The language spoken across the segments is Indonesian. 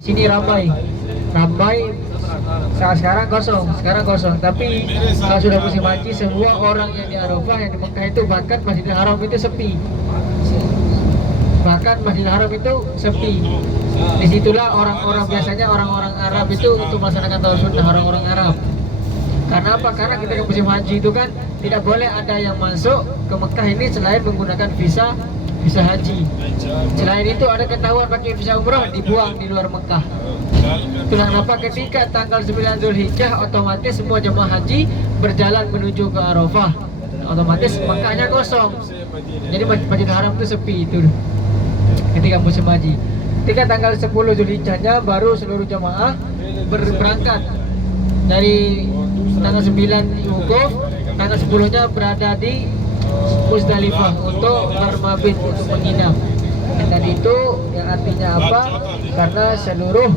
Sini ramai, sekarang kosong. Tapi kalau sudah musim haji, semua orang yang di Arafah, yang di Mekah itu, bahkan Masjidil Haram itu sepi. Disitulah orang-orang, biasanya orang-orang Arab itu untuk melaksanakan tawaf sunnah, orang-orang Arab. Karena apa? Karena kita ke musim haji itu kan tidak boleh ada yang masuk ke Mekah ini selain menggunakan visa haji. Selain itu ada ketahuan pakai visa umrah, dibuang di luar Mekah. Itulah kenapa ketika tanggal 9 Zulhijjah otomatis semua jemaah haji berjalan menuju ke Arafah. Otomatis Mekahnya kosong. Jadi Masjidil Haram itu sepi itu ketika musim haji. Ketika tanggal 10 Zulhijjahnya baru seluruh jemaah berangkat dari tanggal 9 wukuf, tanggal 10-nya berada di Musdalifah untuk bermabit, untuk menginap. Dan itu yang artinya apa? Karena seluruh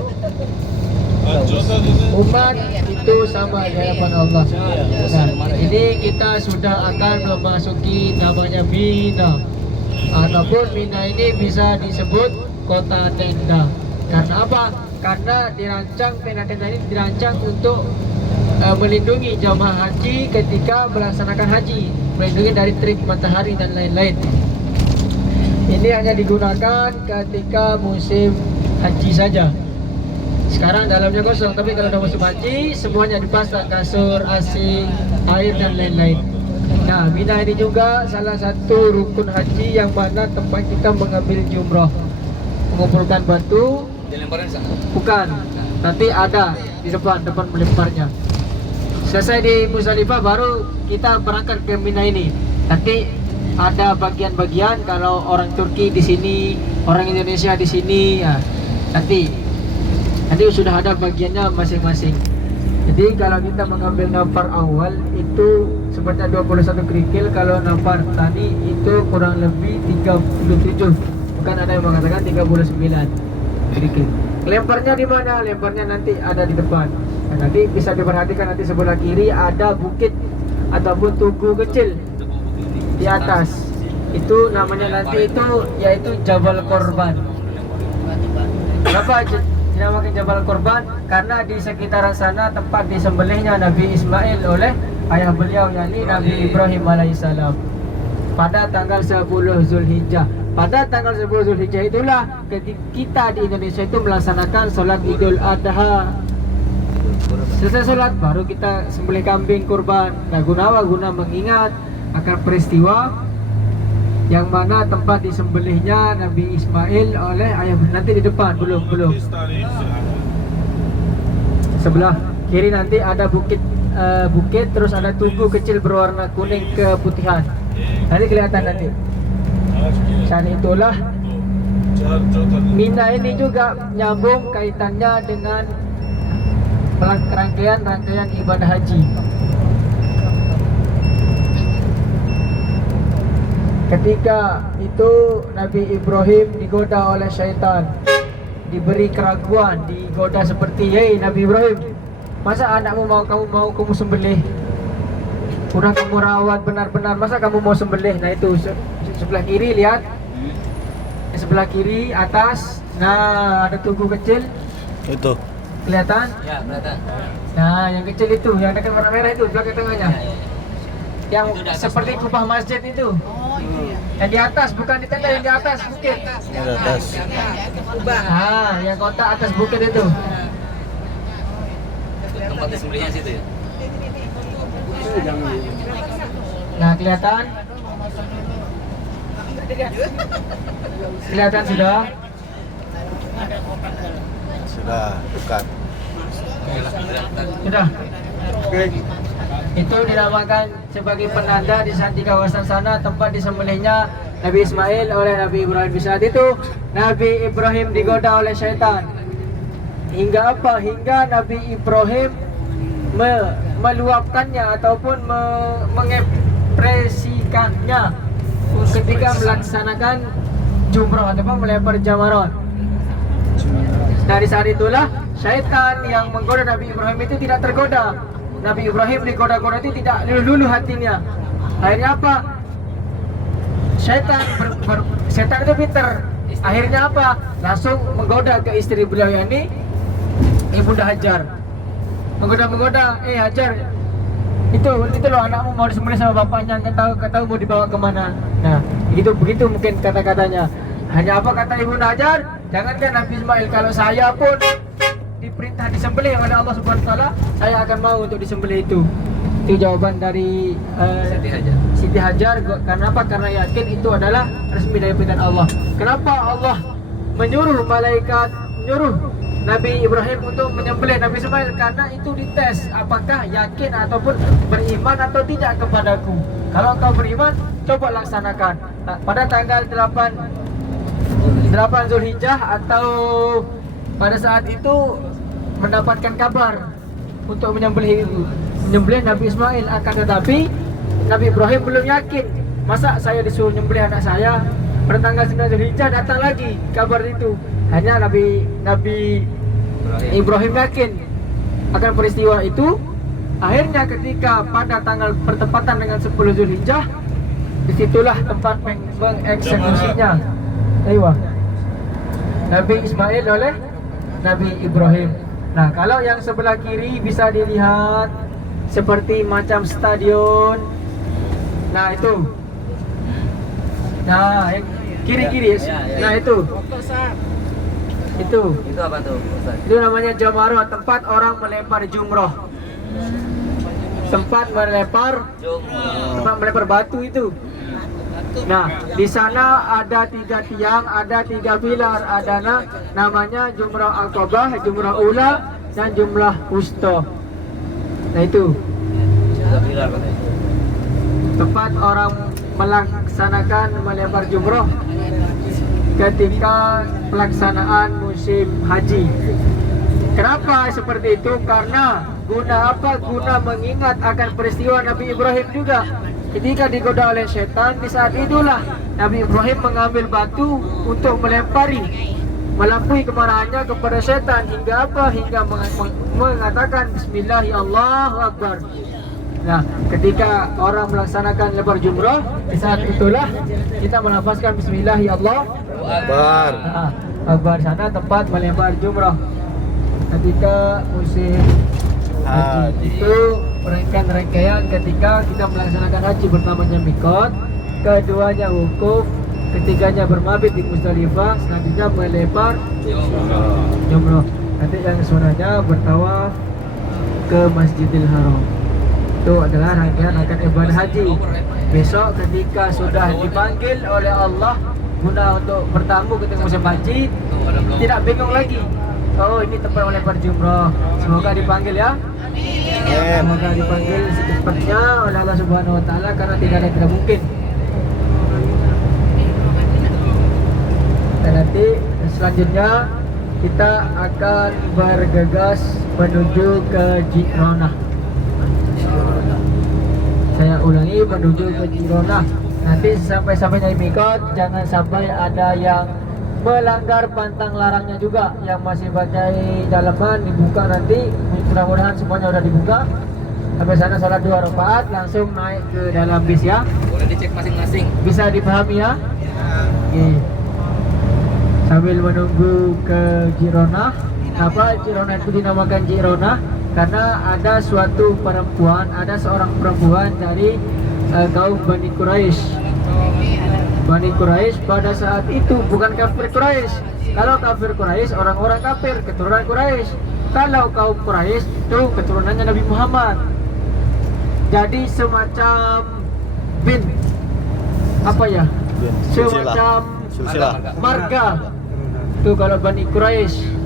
umat itu sama di hadapan Allah. Nah, ini kita sudah akan memasuki namanya Mina. Ataupun Mina ini bisa disebut kota tenda. Karena apa? Karena tenda ini dirancang untuk melindungi jamaah haji ketika melaksanakan haji, melindungi dari terik matahari dan lain-lain. Ini hanya digunakan ketika musim haji saja. Sekarang dalamnya kosong, tapi kalau udah musim haji semuanya dipasang, kasur, AC, air dan lain-lain. Nah, Mina ini juga salah satu rukun haji yang mana tempat kita mengambil jumrah, mengumpulkan batu. Bukan, nanti ada di depan melemparnya. Selesai di Musdalifah baru kita berangkat ke Mina ini. Nanti ada bagian-bagian, kalau orang Turki di sini, orang Indonesia di sini, ya, nanti sudah ada bagiannya masing-masing. Jadi kalau kita mengambil nafar awal itu sebanyak 21 kerikil, kalau nafar tani itu kurang lebih 37. Bukan ada yang mengatakan 39 kerikil. Lemparnya di mana? Lemparnya nanti ada di depan. Nah, nanti bisa diperhatikan, nanti sebelah kiri ada bukit ataupun tugu kecil di atas. Itu namanya nanti itu yaitu Jabal Korban. Kenapa dinamakan Jabal Korban? Karena di sekitaran sana tempat disembelihnya Nabi Ismail oleh ayah beliau, yakni Nabi Ibrahim alaihissalam, pada tanggal 10 Zulhijjah. Pada tanggal 10 Zulhijjah itulah ketika kita di Indonesia itu melaksanakan sholat Idul Adha. Selesai sholat baru kita sembelih kambing kurban. Nah, guna mengingat akan peristiwa yang mana tempat disembelihnya Nabi Ismail oleh ayah. Nanti di depan belum. Sebelah kiri nanti ada bukit, terus ada tugu kecil berwarna kuning keputihan. Nanti kelihatan nanti. Dan itulah Mina ini juga nyambung kaitannya dengan rangkaian ibadah haji. Ketika itu Nabi Ibrahim digoda oleh syaitan, diberi keraguan, digoda seperti, "Hei Nabi Ibrahim, masa anakmu kamu sembelih? Udah kamu rawat benar-benar, masa kamu mau sembelih?" Nah itu sebelah kiri, lihat sebelah kiri atas. Nah, ada tugu kecil itu, kelihatan? Ya, kelihatan. Nah, yang kecil itu, yang dekat warna merah itu, belakang tengahnya. Yang seperti kubah masjid itu. Oh, itu ya. Yang di atas, bukan di tenda, yang di atas bukit. Yang di atas. Ah, yang kotak atas bukit itu. Tempat disembelihnya situ ya. Nah, kelihatan? Kelihatan sudah? Sudah, dekat. Sudah. Itu dinamakan sebagai penanda di saat di kawasan sana tempat disembelihnya Nabi Ismail oleh Nabi Ibrahim. Di saat itu Nabi Ibrahim digoda oleh syaitan. Hingga apa? Hingga Nabi Ibrahim meluapkannya ataupun mengekspresikannya ketika melaksanakan jumrah ataupun melempar jamarat. Dari saat itulah syaitan yang menggoda Nabi Ibrahim itu tidak tergoda. Nabi Ibrahim digoda-goda itu tidak luluh hatinya. Akhirnya apa? Setan itu pintar. Akhirnya apa? Langsung menggoda ke istri beliau yang ini, Ibunda Hajar. Menggoda, Hajar, itu loh anakmu mau disembelih sama bapaknya, nggak tahu mau dibawa kemana. Nah, begitu mungkin kata-katanya. Hanya apa kata Ibunda Hajar? Jangankan Nabi Ismail, kalau saya pun diperintah disembelih oleh Allah Subhanahu Wa Taala, saya akan mau untuk disembelih itu. Itu jawaban dari Siti Hajar. Kenapa? Karena yakin itu adalah resmi dari perintah Allah. Kenapa Allah menyuruh Nabi Ibrahim untuk menyembelih Nabi Ismail? Karena itu dites, apakah yakin ataupun beriman atau tidak kepadaku. Kalau kau beriman, coba laksanakan. Pada tanggal 8 Zulhijjah atau pada saat itu mendapatkan kabar untuk menyembelih Nabi Ismail. Akan tetapi Nabi Ibrahim belum yakin. Masa saya disuruh menyembelih anak saya? Pada tanggal 9 Zulhijjah datang lagi kabar itu. Hanya Nabi Ibrahim yakin akan peristiwa itu. Akhirnya ketika pada tanggal bertepatan dengan 10 Zulhijjah, disitulah tempat mengeksekusinya Nabi Ismail oleh Nabi Ibrahim. Nah, kalau yang sebelah kiri bisa dilihat seperti macam stadion. Nah, itu. Nah, yang kiri-kiri. Nah, itu. Itu apa tuh, Ustaz? Itu namanya Jamarah, tempat orang melempar jumroh. Tempat melempar batu itu. Nah, di sana ada 3 tiang, ada 3 pilar, ada namanya Jumrah Aqabah, Jumrah Ula, dan Jumrah Wusta. Nah, itu tempat orang melaksanakan melempar jumroh ketika pelaksanaan musim haji. Kenapa seperti itu? Karena guna apa? Guna mengingat akan peristiwa Nabi Ibrahim juga. Ketika digoda oleh setan, di saat itulah Nabi Ibrahim mengambil batu untuk melampaui kemarahannya kepada setan. Hingga apa? Hingga mengatakan Bismillah, Allahu Akbar. Nah, ketika orang melaksanakan lebar jumrah, di saat itulah kita melafazkan Bismillah, Allahu Akbar. Nah, Akbar sana tempat melempar jumrah. Ketika musim haji itu rangkaian ketika kita melaksanakan haji, pertamanya mikot, keduanya wukuf, ketiganya bermabit di Musdalifah, selanjutnya melempar jumrah. Nanti yang sunahnya bertawaf ke Masjidil Haram. Itu adalah rangkaian akan ibadah haji. Besok ketika sudah dipanggil oleh Allah guna untuk bertamu ketika musim haji, tidak bingung lagi. Oh, ini tempat melempar jumrah. Semoga dipanggil ya. Semoga dipanggil secepatnya oleh Allah Subhanahu Wa Taala, karena tidak ada yang tidak mungkin. Dan nanti selanjutnya kita akan bergegas menuju ke Ji'ronah. Saya ulangi, menuju ke Ji'ronah. Nanti sampai-sampainya di mikot, jangan sampai ada yang melanggar pantang larangnya juga. Yang masih pakai dalaman dibuka nanti, mudah-mudahan semuanya sudah dibuka. Sampai sana sholat 2 rakaat, langsung naik ke dalam bis ya. Boleh dicek masing-masing. Bisa dipahami ya? Oke. Sambil menunggu ke Ji'ronah. Apa Ji'ronah itu dinamakan Ji'ronah? Karena ada suatu perempuan, ada seorang perempuan dari kaum Bani Quraisy. Bani Quraisy pada saat itu bukan kafir Quraisy. Kalau kafir Quraisy orang-orang kafir, keturunan Quraisy. Kalau kaum Quraisy itu keturunannya Nabi Muhammad. Jadi semacam bin apa ya? Semacam marga. Itu kalau Bani Quraisy.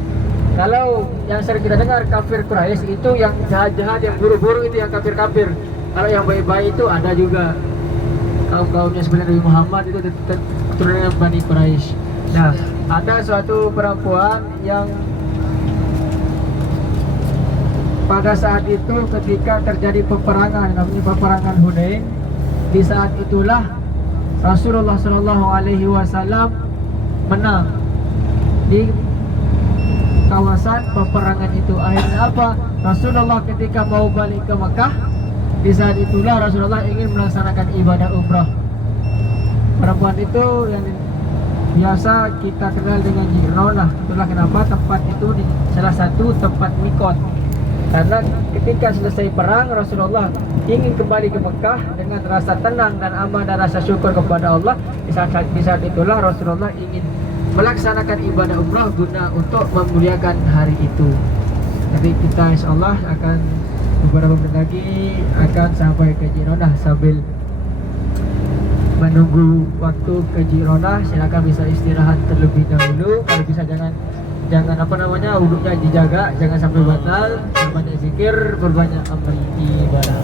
Kalau yang sering kita dengar kafir Quraisy itu yang jahat-jahat, yang buruk-buruk itu yang kafir-kafir. Kalau yang baik-baik itu ada juga. Kaum-kaumnya sebenarnya Nabi Muhammad itu keturunan Bani Quraisy. Nah, ada suatu perempuan yang pada saat itu ketika terjadi peperangan, namanya peperangan Hunain, di saat itulah Rasulullah SAW menang di kawasan peperangan itu. Akhirnya apa? Rasulullah ketika mau balik ke Mekah, di saat itulah Rasulullah ingin melaksanakan ibadah umrah. Perempuan itu yang biasa kita kenal dengan Ji'rana. Itulah kenapa tempat itu di salah satu tempat mikot. Karena ketika selesai perang, Rasulullah ingin kembali ke Mekah dengan rasa tenang dan aman dan rasa syukur kepada Allah. Di saat itulah Rasulullah ingin melaksanakan ibadah umrah guna untuk memuliakan hari itu. Jadi kita insya Allah akan beberapa menit lagi akan sampai ke Ji'rana. Sambil menunggu waktu ke Ji'rana, silakan bisa istirahat terlebih dahulu. Kalau bisa jangan wuduknya dijaga, jangan sampai batal. Berbanyak zikir, berbanyak amal ibadah.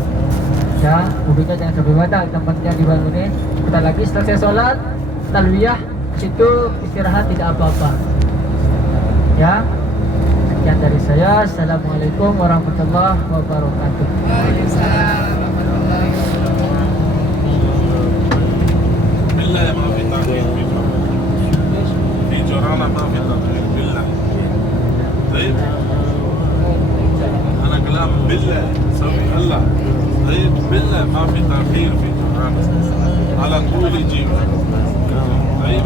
Ya, wuduknya jangan sampai batal. Tempatnya di bawah ini. Kita lagi selesai sholat, talbiyah, situ istirahat tidak apa-apa. Ya, sekian dari saya. Assalamualaikum warahmatullahi wabarakatuh. بالله ما في تغيير في جرانا ما في تغيير بالله. طيب انا كلام بالله سوي هلا. طيب بالله ما في تغيير في جرانا على طول يجيب. طيب